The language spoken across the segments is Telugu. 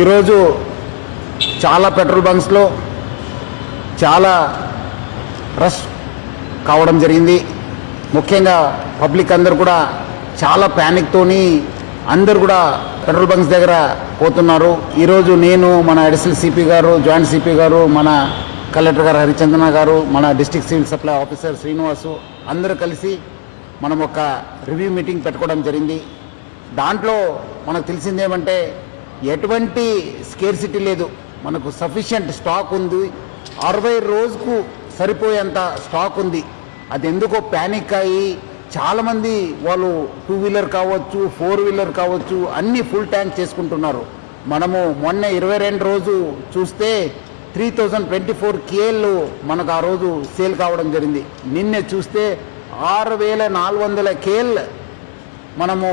ఈరోజు చాలా పెట్రోల్ బంక్స్లో చాలా రష్ కావడం జరిగింది. ముఖ్యంగా పబ్లిక్ అందరు కూడా చాలా ప్యానిక్తోని అందరు కూడా పెట్రోల్ బంక్స్ దగ్గర పోతున్నారు. ఈరోజు నేను, మన అడిషనల్ సిపి గారు, జాయింట్ సిపి గారు, మన కలెక్టర్ గారు హరిచందన గారు, మన district civil supply officer Srinivasu అందరూ కలిసి మనం ఒక రివ్యూ మీటింగ్ పెట్టుకోవడం జరిగింది. దాంట్లో మనకు తెలిసిందేమంటే ఎటువంటి స్కేర్సిటీ లేదు, మనకు సఫిషియంట్ స్టాక్ ఉంది. 60 రోజుకు సరిపోయేంత స్టాక్ ఉంది. అది ఎందుకో ప్యానిక్ అయ్యి చాలామంది వాళ్ళు 2 వీలర్ కావచ్చు, 4 వీలర్ కావచ్చు, అన్నీ ఫుల్ ట్యాంక్ చేసుకుంటున్నారు. మనము మొన్న 22 రోజు చూస్తే 3024 KL మనకు ఆ రోజు సేల్ కావడం జరిగింది. నిన్నే చూస్తే 6400 KL మనము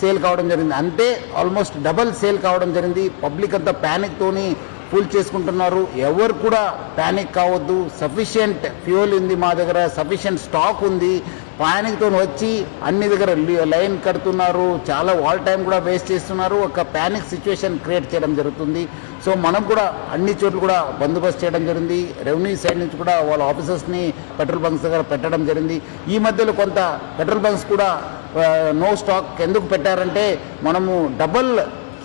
సేల్ కావడం జరిగింది. అంటే ఆల్మోస్ట్ డబల్ సేల్ కావడం జరిగింది. పబ్లిక్ అంతా ప్యానిక్తోని ఫుల్ చేసుకుంటున్నారు. ఎవరు కూడా ప్యానిక్ కావద్దు. సఫిషియంట్ ఫ్యూయల్ ఉంది మా దగ్గర, సఫిషియంట్ స్టాక్ ఉంది. ప్యానిక్తో వచ్చి అన్ని దగ్గర లైన్ కడుతున్నారు, చాలా వాల్ టైం కూడా వేస్ట్ చేస్తున్నారు. ఒక ప్యానిక్ సిచ్యువేషన్ క్రియేట్ చేయడం జరుగుతుంది. సో మనం కూడా అన్ని చోట్ల కూడా బందోబస్తు చేయడం జరిగింది. రెవెన్యూ సైడ్ నుంచి కూడా వాళ్ళ ఆఫీసర్స్ని పెట్రోల్ బంక్స్ దగ్గర పెట్టడం జరిగింది. ఈ మధ్యలో కొంత పెట్రోల్ బంక్స్ కూడా నో స్టాక్ ఎందుకు పెట్టారంటే మనము డబల్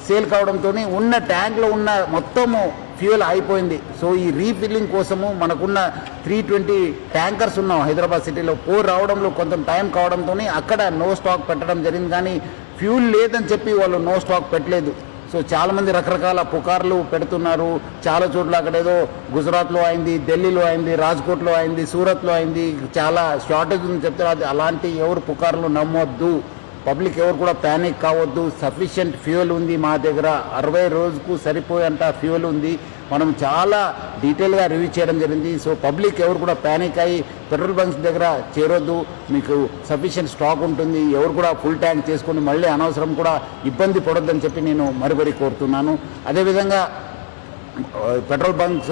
సేల్ కావడంతో ఉన్న ట్యాంక్లో ఉన్న మొత్తము ఫ్యూయల్ అయిపోయింది. సో ఈ రీఫిల్లింగ్ కోసము మనకున్న 320 ట్యాంకర్స్ ఉన్నాం హైదరాబాద్ సిటీలో. 4 రావడంలో కొంచెం టైం కావడంతో అక్కడ నో స్టాక్ పెట్టడం జరిగింది. కానీ ఫ్యూల్ లేదని చెప్పి వాళ్ళు నో స్టాక్ పెట్టలేదు. సో చాలామంది రకరకాల పుకార్లు పెడుతున్నారు. చాలా చోట్ల అక్కడేదో గుజరాత్లో అయింది, ఢిల్లీలో అయింది, రాజ్కోట్లో అయింది, సూరత్లో అయింది, చాలా షార్టేజ్ ఉందని చెప్తారు. అలాంటి ఎవరు పుకార్లు నమ్మొద్దు. పబ్లిక్ ఎవరు కూడా ప్యానిక్ కావద్దు. సఫిషియంట్ ఫ్యూయల్ ఉంది మా దగ్గర. 60 రోజుకు సరిపోయేంత ఫ్యూయల్ ఉంది. మనం చాలా డీటెయిల్గా రివ్యూ చేయడం జరిగింది. సో పబ్లిక్ ఎవరు కూడా ప్యానిక్ అయ్యి పెట్రోల్ బంక్స్ దగ్గర చేరొద్దు. మీకు సఫిషియంట్ స్టాక్ ఉంటుంది. ఎవరు కూడా ఫుల్ ట్యాంక్ చేసుకొని మళ్ళీ అనవసరం కూడా ఇబ్బంది పడొద్దని చెప్పి నేను మరీ కోరుతున్నాను. అదేవిధంగా పెట్రోల్ బంక్స్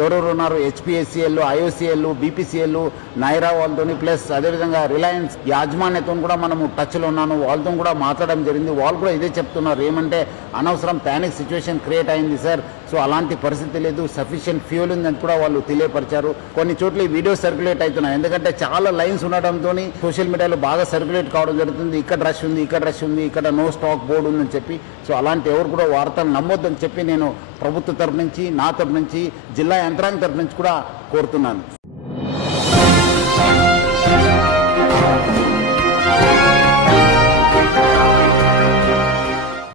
ఎవరెవరు ఉన్నారు, హెచ్పిఎస్సిఎల్, ఐఓసిఎల్, బీపీసీఎల్, నైరా వాళ్ళతో, ప్లస్ అదేవిధంగా రిలయన్స్ యాజమాన్యతో కూడా మనము టచ్లో ఉన్నాను. వాళ్ళతో కూడా మాట్లాడడం జరిగింది. వాళ్ళు కూడా ఇదే చెప్తున్నారు, ఏమంటే అనవసరం ప్యానిక్ సిచ్యువేషన్ క్రియేట్ అయింది సార్. సో అలాంటి పరిస్థితి లేదు, సఫిషియంట్ ఫ్యూయల్ ఉందని కూడా వాళ్ళు తెలియపరిచారు. కొన్ని చోట్ల ఈ వీడియో సర్క్యులేట్ అవుతున్నాయి. ఎందుకంటే చాలా లైన్స్ ఉండడంతో సోషల్ మీడియాలో బాగా సర్క్యులేట్ కావడం జరుగుతుంది. ఇక్కడ రష్ ఉంది, ఇక్కడ రష్ ఉంది, ఇక్కడ నో స్టాక్ బోర్డు ఉందని చెప్పి. సో అలాంటి ఎవరు కూడా వార్తలు నమ్మొద్దని చెప్పి నేను ప్రభుత్వ తరపు నుంచి, నా తరపు నుంచి, జిల్లా యంత్రాంగం తరపు నుంచి కూడా కోరుతున్నాను.